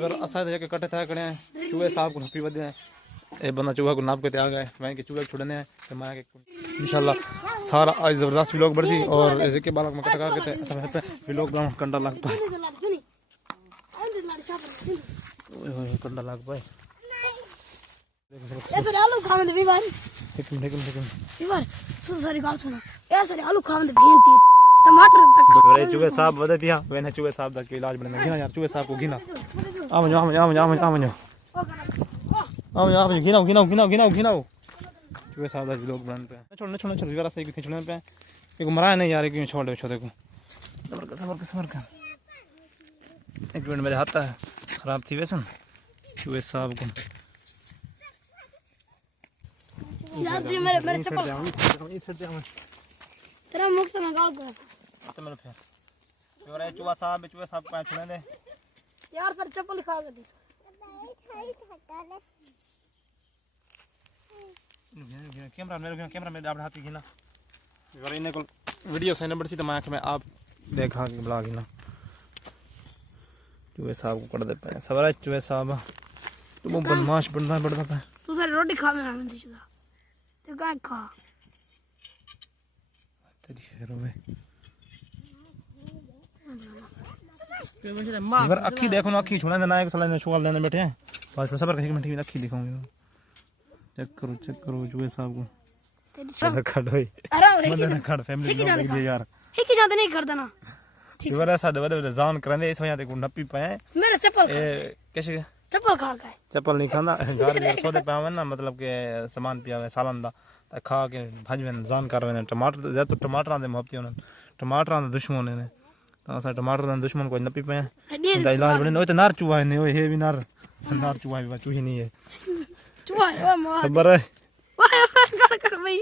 अगर असा के कटे था कड़े चूहे साहब को नपी वधे ए बंदा चूहा को नाप के आ गए वहीं के चूहे छुड़ने हैं तो मैं के इंशाल्लाह सारा आज जबरदस्त व्लॉग बढ़सी और ऐसे के बालक में कटका के थे व्लॉग गांव कंडा लग पाए ओए होए कंडा लग पाए ये तो आलू खावे दे बीमार एक मिनट बीमार तू सारी गाल सुना ये सारे आलू खावे दे भेंती टमाटर तक अरे चूहे साहब वधे दिया मैंने चूहे साहब का इलाज बने गिना यार चूहे साहब को गिना आ गिना चूहे साहब का व्लॉग बन पे छोड़ जरा सही किथे छोड़ने पे एक मरा नहीं यार क्यों छोड़ दे छोटे को सबर कर एक मिनट मेरे हाथ खराब थी वैसे चूहे साहब को यार जी मेरे चप्पल तेरा मुख से मैं गाल कर तो मेरे फिर और चूहा साहब को छोड़ने दे यार पर चप्पल खा के दी कैमरा में आप हाथ गिना यार इन्हें को वीडियो से नंबर सी तो मैं आप देखा के बुला गिना चूहे साहब को कर दे पे सवार चूहे साहब तुम बदमाश बनना पड़ता है तू सारी रोटी खा में हम दीजिएगा तो क्या खा तेरी शेरों में यार अखी देखो ना अखी छुड़ा देना एक थला छुआ लेने बैठे हैं 5 मिनट सबर कर 1 मिनट अखी दिखाऊंगा चेक करो चूहे साहब को तेरी खड़ होई अरे खड़ फैमिली लोग देख दे यार ही की जानते नहीं करदा ना ठीक है साडे बड़े जान करने इस वजह ते को नपी पाए मेरा चप्पल ए कैसे चप्पल खा गए चप्पल नहीं खाना घर में सौदे पावे ना मतलब के सामान पियावे सालन दा खा के भाज में जान करवे टमाटर या तो टमाटर दे मोहब्बती उन टमाटर दा दुश्मन ने तो असा टमाटर दा दुश्मन को नपी पाए दा इलाज बने ओए तो नार चूहा ने ओए हे भी नार चूहा भी चूही नहीं है चूहा ओ मां खबर है वाह कर भाई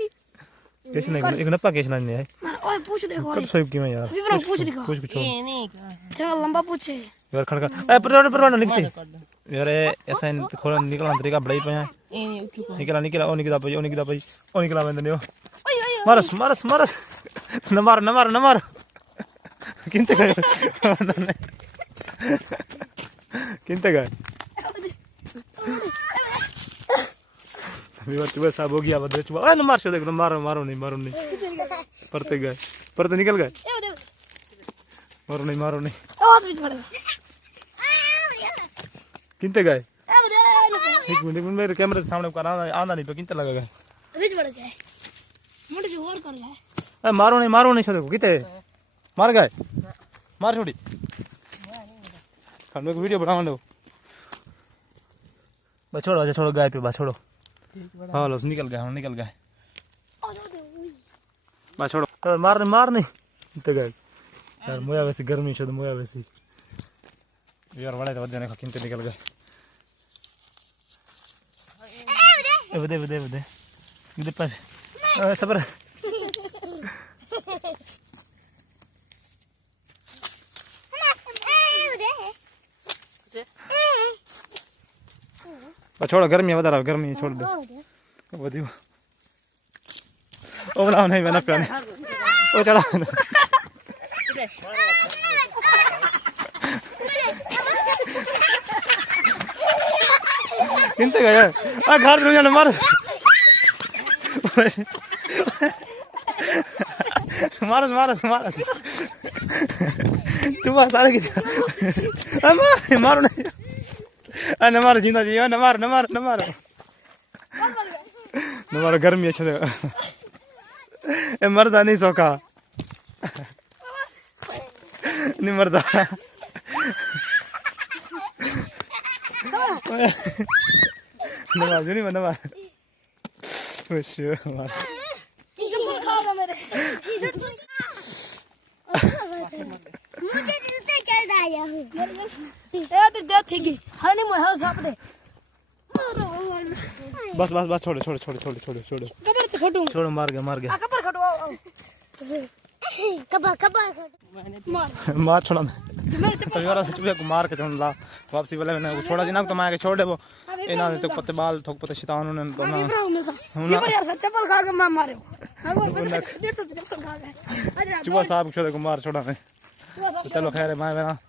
कैसे नहीं एक नपा कैसे नहीं है ओए पूछ देखो कब सोई की मैं यार विवरण पूछ देखो कुछ ये नहीं चल लंबा पूछे यार खड़ ए पर लिख से यार ऐसा खोल निकलना तरीका बड़ा ही पे निकला ओ निकला बंदे ओ मारस न मार किनते गए चूहे साहब हो गया बदले चूहा न मार देख मारो नहीं परते निकल गए मारो नहीं किनते गए एक मिनट मेरे कैमरे के सामने आंदा नहीं पे किनते लगा गए बीच बढ़ गए मुंडे जो और कर गए मारो नहीं छोड़े को किते मार गए मार छोड़ी हम लोग वीडियो बनावा दो बस छोड़ो गाय पे बस छोड़ो हां लो निकल गए बस छोड़ो मार नहीं किते गए यार मोया वैसी गर्मी शद मोया वैसी यार बड़े तो वजने किनते निकल गए बदे इधर पर सबर छोड़ो गर्मी है बता गर्मी छोड़ दो वधियो ओ बनाओ नहीं बना प्याने ओ चढ़ा किनते गए आ घर में जाने मार चुप सारे की मारो नहीं न मारो जिंदा जी न मारो गर्मी अच्छा ए मरदा नहीं सौखा नहीं मरदा नमाज नहीं नमाज मार चप्पल खाओगा मेरे मुझे जूते चढ़ आया हूं ए तो दे थी हरनी में हल खाप दे बस छोड़ कबर से खटू छोड़ मार गया कबर खटो कबर मार छोड़ा तो यार चुपे को मार के ला वापसी वाले मैंने वो छोड़ा दिना तो मैं के छोड़ दे वो इना तो पत्ते बाल ठोक पत्ते शैतान ने तो ना यार चप्पल खा के मार मारे चप्पल खा गए चुहा साहब को मार छोड़ा चलो खैर मैं